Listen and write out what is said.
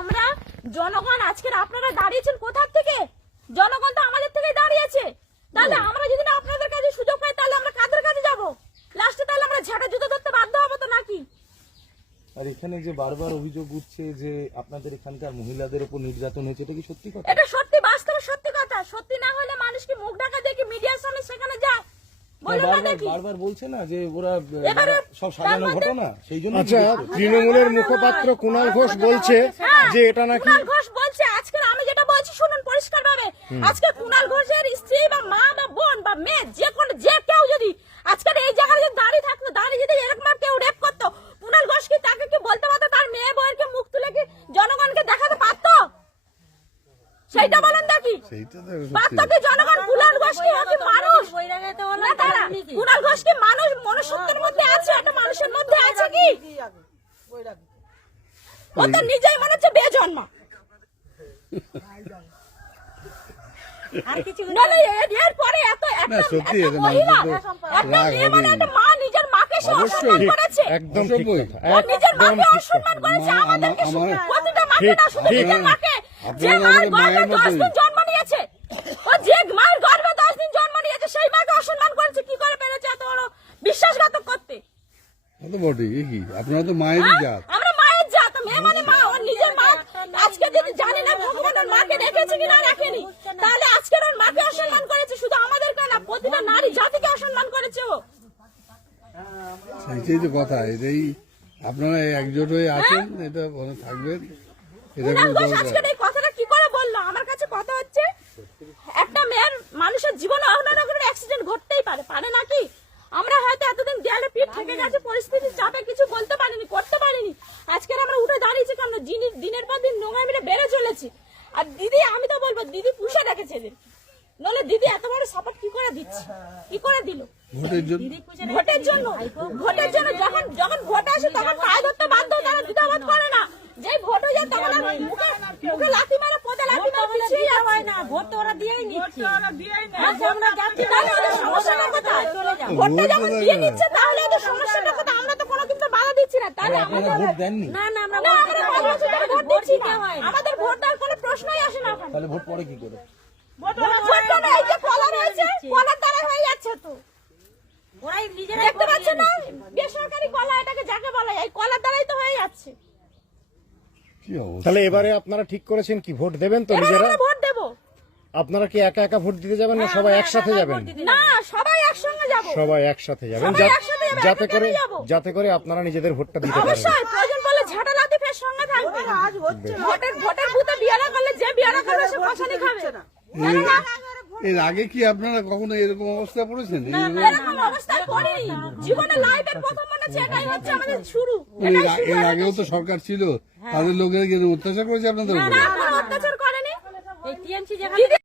আমরা জনগণ আজকের আপনারা দাঁড়িয়েছেন কোথার থেকে? জনগণ তো আমাদের থেকেই দাঁড়িয়েছে। তাহলে আমরা যদি না আপনাদের কাছে সুযোগ পাই তাহলে আমরা কাদের কাছে যাব? লাস্টে তাহলে আমরা ঝাঁটা জুতো ধরতে বাধ্য হব তো নাকি? আর এখানে যে বারবার অভিযোগ উঠছে যে আপনাদের এখানকার মহিলাদের উপর নির্যাতন হয়েছে এটা কি সত্যি কথা? এটা সত্যি বাস্তবে সত্যি কথা। সত্যি না হলে মানুষ কি মুখ ঢাকা দেখি মিডিয়ার সামনে সেখানে যায়? বারবার বারবার বলছে না যে ওরা সব সাজানো ঘটনা সেই জন্য আচ্ছা তৃণমূলের মুখপাত্র কুণাল ঘোষ বলছে যে এটা নাকি কুণাল ঘোষ বলছে আজকে আমি যেটা বলছি শুনুন পরিষ্কার ভাবে আজকে কুণাল ঘোষের স্ত্রী বা মা বা বোন বা মেয়ে যে কোন যে কেউ যদি আজকের এই জায়গায় যদি দাঁড়িয়ে থাকতো দাঁড়িয়ে যদি এরকম ভাবে কেউ রেপ করতো কুণাল ঘোষ কি তাকে কি বলতে পারতো তার মেয়ে বউয়েরকে মুখ তুলে কি জনগণকে দেখাতে পারতো সেইটা বলেন দেখি তো পারতো জনগণ কুণাল ঘোষ কি মানুষ না তারা কুণাল ঘোষ মানুষ মনুষ্যত্বের মধ্যে আছে একটা মানুষের মধ্যে আছে কি ও তো নিজেই মনে হচ্ছে বেজন্মা একটা- একটা একটা মানে হবেই। একটা মা নিজের মাকে সে অসম্মান করেছে। একদম ঠিক কথা একদম ঠিক কথা করেছে, মা- আমাদেরকে আমার- ঠিক, ঠিক। আপনারা মায়ের মতোই। দিন জন্ম নিয়েছে, ও যে মায়ের গর্ভে দশ দিন জন্ম নিয়েছে, সেই মাকে অসম্মান করেছে, কি করে পেরেছে এত বড় বিশ্বাসঘাতক করতে? ও তো বটেই এ কি? আপনারা তো মায়েরই হ্যাঁ? জাত। আমরা মায়ের জাত, মেয়ে মানে মা, ওর নিজের মা। আজকে যদি জানি না ভগবান ওর মাকে রেখেছে কি না রাখেনি, তাহলে আজকের ওর মাকে অসম্মান করেছে, শুধু আমাদেরকে না, প্রতিটা নারী জাতিকে অসম্মান করেছে ও। সেইটাই তো কথা এটাই আপনারা একজোট হয়ে আছেন এটা মনে থাকবেন এটা খুব দরকার। এই কথাটা কি করে বলল? আমার কাছে কথা হচ্ছে একটা মেয়ের মানুষের জীবনে অন্য রকমের অ্যাক্সিডেন্ট ঘটতেই পারে পারে নাকি আমরা হয়তো এতদিন দেয়ালে পিঠ থেকে গেছে পরিস্থিতির চাপে কিছু বলতে পারিনি করতে পারিনি। আজকের আমরা উঠে দাঁড়িয়েছি কেন যিনি দিনের পর দিন নোংরা মিলে বেড়ে চলেছি। আর দিদি আমি তো বলব দিদি পুষে রেখেছে এদের। নলে দিদি এত বড় সাপোর্ট কি করে দিচ্ছে? কি করে দিল? ভোটের জন্য ভোটের জন্য যখন যখন ভোট আসে তখন পায়ে ধরতে বাধ্য তারা দ্বিধাবোধ করে না। যে ভোট হয়ে যায় তখন মুখে মুখে লাথি মারে পদে লাথি মারে পিছিয়ে হয় না ভোট ওরা দিয়েই নিচ্ছে। আমরা যাচ্ছি তাহলে ওদের সমস্যাটা কোথায়? ভোটটা যখন দিয়ে নিচ্ছে তাহলে ওদের সমস্যাটা কোথায় আমরা তো কোনো কিন্তু বাধা দিচ্ছি না তাহলে আমাদের ভোট দেননি? না না আমরা ভোট দিচ্ছি না, ভোট দিচ্ছি না। আমাদের ভোট দেওয়ার কোনো প্রশ্নই আসে না তাহলে ভোট পরে কি করে? ভোটটা না, এই যে কলা রয়েছে কলার দ্বারা হয়ে যাচ্ছে তো। ওরাই নিজেরাই দেখতে পাচ্ছেন না? বেসরকারি কলা এটাকে যাকে বলা এই কলার দ্বারাই তো হয়ে যাচ্ছে। তাহলে এবারে আপনারা ঠিক করেছেন কি? ভোট দেবেন তো নিজেরা? আপনারা কি একা একা ভোট দিতে যাবেন না? সবাই একসাথে যাবেন? না সবাই একসঙ্গে যাব। সবাই একসাথে যাবেন। যা- যাতে করে যাতে করে আপনারা নিজেদের ভোটটা দিতে পারেন। অবশ্যই প্রয়োজন বলে ঝাঁটা লাতি ফের সঙ্গে থাকবে। ভোটের ভোটের বুথে বিয়ারা করলে যে বিয়ারা করবে সে খাবে। না? এর আগে কি আপনারা কখনো এরকম অবস্থা পড়েছেন? এরকম অবস্থায় পড়িনি জীবনে লাইফের প্রথম মনে হচ্ছে এটাই হচ্ছে আমাদের শুরু। এর এটাই শুরু, এর আগেও তো সরকার ছিল। তাদের লোকেরা কি অত্যাচার করেছে আপনাদের উপরে? অত্যাচার করেনি এই টিএমসি যেখানে দিদি